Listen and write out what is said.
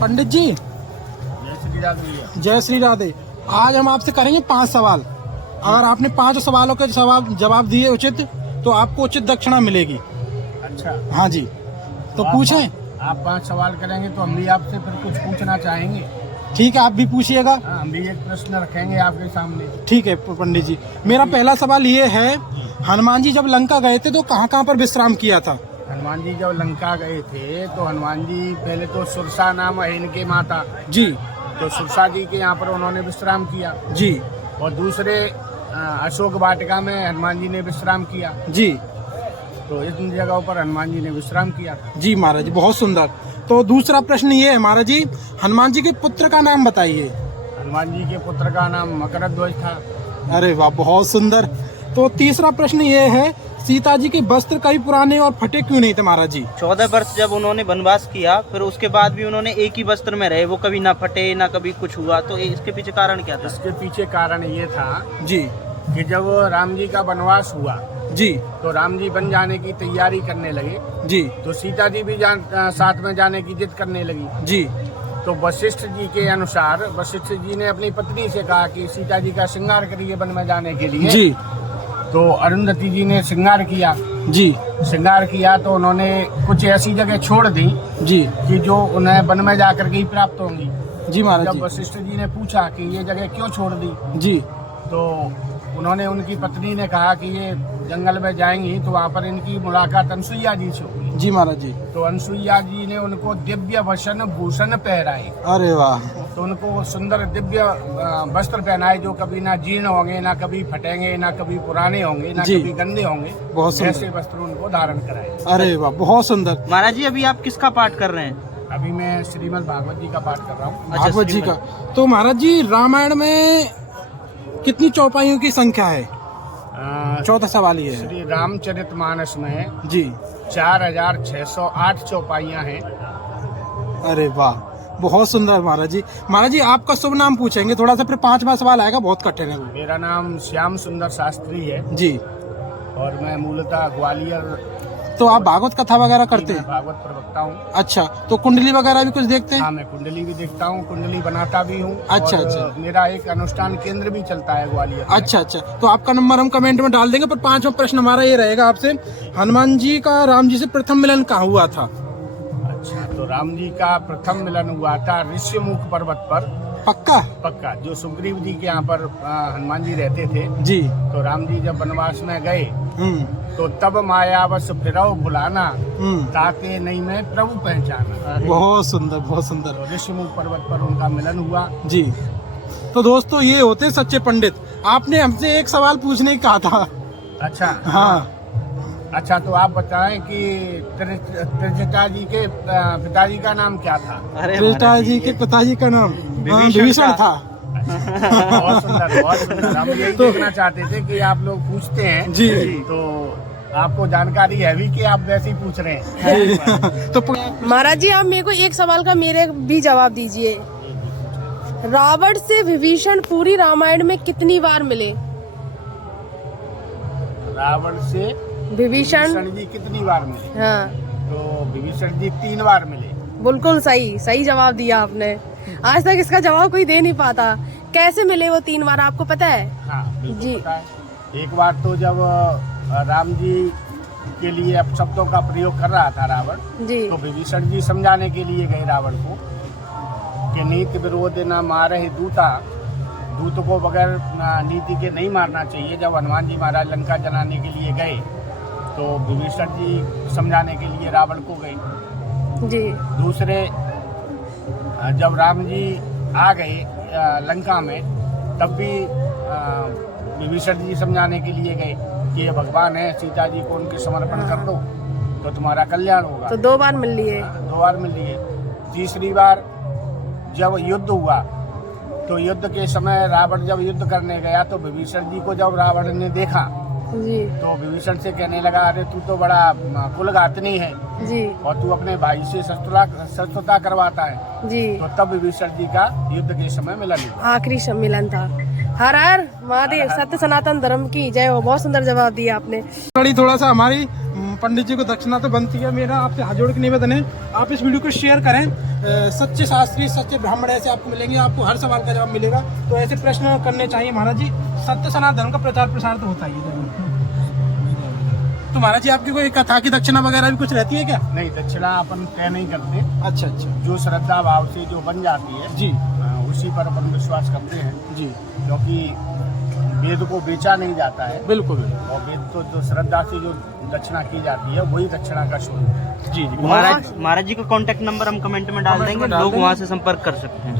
पंडित जी जय श्री राधे। आज हम आपसे करेंगे 5 सवाल। अगर आपने 5 सवालों के जवाब दिए उचित तो आपको उचित दक्षिणा मिलेगी। अच्छा, हाँ जी, तो पूछें। आप 5 सवाल करेंगे तो हम भी आपसे फिर कुछ पूछना चाहेंगे। ठीक है, आप भी पूछिएगा। हम भी एक प्रश्न रखेंगे आपके सामने। ठीक है पंडित जी, मेरा पहला सवाल ये है, हनुमान जी जब लंका गए थे तो कहाँ कहाँ पर विश्राम किया था? हनुमान जी जब लंका गए थे तो हनुमान जी पहले तो सुरसा नाम है इनके माता जी, तो सुरसा जी के यहाँ पर उन्होंने विश्राम किया जी, और दूसरे अशोक वाटिका में हनुमान जी ने विश्राम किया। जी, तो इन जगहों पर हनुमान जी ने विश्राम किया था। जी महाराज जी, बहुत सुंदर। तो दूसरा प्रश्न ये है महाराज जी, हनुमान जी के पुत्र का नाम बताइए। हनुमान जी के पुत्र का नाम मकरध्वज था। अरे वाह, बहुत सुंदर। तो तीसरा प्रश्न ये है, सीता जी के वस्त्र कई पुराने और फटे क्यों नहीं थे महाराज जी? 14 वर्ष जब उन्होंने वनवास किया, फिर उसके बाद भी उन्होंने एक ही वस्त्र में रहे, वो कभी ना फटे ना कभी कुछ हुआ, तो इसके पीछे कारण क्या था? इसके पीछे कारण ये था जी, कि जब राम जी का वनवास हुआ जी, तो राम जी बन जाने की तैयारी करने लगे, जी, तो सीता जी भी साथ में जाने की जिद करने लगी। जी, तो वशिष्ठ जी के अनुसार वशिष्ठ जी ने अपनी पत्नी से कहा कि सीता जी का श्रृंगार करिए वन में जाने के लिए। जी, तो अरुंधति जी ने श्रृंगार किया। जी, श्रृंगार किया तो उन्होंने कुछ ऐसी जगह छोड़ दी जी, कि जो उन्हें वन में जाकर के ही प्राप्त होंगी। जी महाराज जब जी, वशिष्ठ जी ने पूछा कि ये जगह क्यों छोड़ दी, जी, तो उन्होंने उनकी पत्नी ने कहा कि ये जंगल में जाएंगी तो वहाँ पर इनकी मुलाकात अनसुईया जी से होगी। जी महाराज जी। तो अनसुईया जी ने उनको दिव्य वसन भूषण पहराए, अरे वाह, तो उनको सुंदर दिव्य वस्त्र पहनाए जो कभी ना जीर्ण होंगे, ना कभी फटेंगे, ना कभी पुराने होंगे, ना जी। कभी गंदे होंगे। बहुत सुंदर। ऐसे वस्त्र उनको धारण कराए। अरे वाह, बहुत सुंदर। महाराज जी, अभी आप किसका पाठ कर रहे हैं? अभी मैं श्रीमद् भागवत जी का पाठ कर रहा हूँ। भागवत जी का। तो महाराज जी, रामायण में कितनी चौपाइयों की संख्या है? चौथा सवाल ये है। श्री रामचरितमानस में जी, 4608 चौपाइयाँ हैं। अरे वाह, बहुत सुंदर महाराज जी। महाराज जी, आपका शुभ नाम पूछेंगे थोड़ा सा, फिर 5वां सवाल आएगा, बहुत कठिन है वो। मेरा नाम श्याम सुंदर शास्त्री है जी, और मैं मूलतः ग्वालियर तो आप भागवत कथा वगैरह करते में हैं? भागवत प्रवक्ता हूँ। अच्छा, तो कुंडली वगैरह भी कुछ देखते हैं? हाँ, मैं कुंडली भी देखता हूँ, कुंडली बनाता भी हूँ। अच्छा, और अच्छा। मेरा एक अनुष्ठान केंद्र भी चलता है ग्वालियर में। अच्छा, अच्छा, तो आपका नंबर हम कमेंट में डाल देंगे। पर 5वां प्रश्न हमारा ये रहेगा आपसे, हनुमान जी का राम जी से प्रथम मिलन कहाँ हुआ था? अच्छा, तो राम जी का प्रथम मिलन हुआ था ऋष्यमुख पर्वत पर। पक्का? पक्का। जो सुग्रीव जी के यहाँ पर हनुमान जी रहते थे, जी, तो राम जी जब वनवास में गए हम्म, तो तब मायावश फिरौ भुलाना, हम्म, ताके नहीं में प्रभु पहचाना। बहुत सुंदर, बहुत सुंदर। तो ऋषिमुख पर्वत पर उनका मिलन हुआ। जी, तो दोस्तों ये होते सच्चे पंडित। आपने हमसे एक सवाल पूछने कहा था। अच्छा, हाँ, अच्छा, तो आप बताएं कि त्रिजटा जी के पिताजी का नाम क्या था? अरे त्रिजटा जी के पिताजी का नाम विभीषण विभीषण था। बहुत सुंदर, बहुत सुंदर। हम यही देखना चाहते थे कि आप लोग पूछते हैं जी। तो आपको जानकारी है भी कि आप वैसे ही पूछ रहे हैं। तो महाराज जी, आप मेरे को एक सवाल का मेरे भी जवाब दीजिए। रावण से विभीषण पूरी रामायण में कितनी बार मिले? रावण से विभीषण, विभीषण जी कितनी बार मिले? हाँ, तो विभीषण जी 3 बार मिले। बिल्कुल सही, सही जवाब दिया आपने। आज तक इसका जवाब कोई दे नहीं पाता। कैसे मिले वो 3 बार, आपको पता है? हाँ, बिल्कुल जी। पता है। एक बार तो जब राम जी के लिए अपशब्दों का प्रयोग कर रहा था रावण, जी, तो विभीषण जी समझाने के लिए गए रावण को कि नीति विरोध न मारे दूता, दूत को बगैर नीति के नहीं मारना चाहिए। जब हनुमान जी महाराज लंका जलाने के लिए गए तो विभीषण जी समझाने के लिए रावण को गए। जी, दूसरे जब राम जी आ गए लंका में, तब भी विभीषण जी समझाने के लिए गए कि ये भगवान है, सीता जी को उनके समर्पण कर दो तो तुम्हारा कल्याण होगा। तो 2 बार मिल लिए। 2 बार मिल लिए। तीसरी बार जब युद्ध हुआ तो युद्ध के समय रावण जब युद्ध करने गया तो विभीषण जी को जब रावण ने देखा जी, तो विभीषण से कहने लगा, अरे तू तो बड़ा कुलघातनी है जी, और तू अपने भाई से शत्रुता करवाता है। जी। तो तब विभीषण जी का युद्ध के समय मिलन हुआ। आखिरी सम्मेलन था। हर हर महादेव, सत्य सनातन धर्म की जय हो। बहुत सुंदर जवाब दिया आपने। थोड़ा सा हमारी पंडित जी को दक्षिणा तो बनती है। मेरा आपसे हाथ जोड़ के निवेदन है, आप इस वीडियो को शेयर करें। सच्चे शास्त्री, सच्चे ब्राह्मण ऐसे आपको मिलेंगे, आपको हर सवाल का जवाब मिलेगा। तो ऐसे प्रश्न करने चाहिए महाराज जी। सत्य सनातन धर्म का प्रचार प्रसार तो होता ही है। तो महाराज जी आपकी कोई कथा की दक्षिणा वगैरह भी कुछ रहती है क्या? नहीं, दक्षिणा अपन तय नहीं करते। अच्छा अच्छा जो श्रद्धा भाव से जो बन जाती है जी उसी पर अपन विश्वास करते हैं, जी, क्योंकि वेद को बेचा नहीं जाता है। बिल्कुल बिल्कुल। और वेद तो जो श्रद्धा से जो दक्षिणा की जाती है वही दक्षिणा का स्वरूप है। जी जी महाराज जी का कांटेक्ट नंबर हम कमेंट में डाल देंगे, लोग वहाँ से संपर्क कर सकते हैं।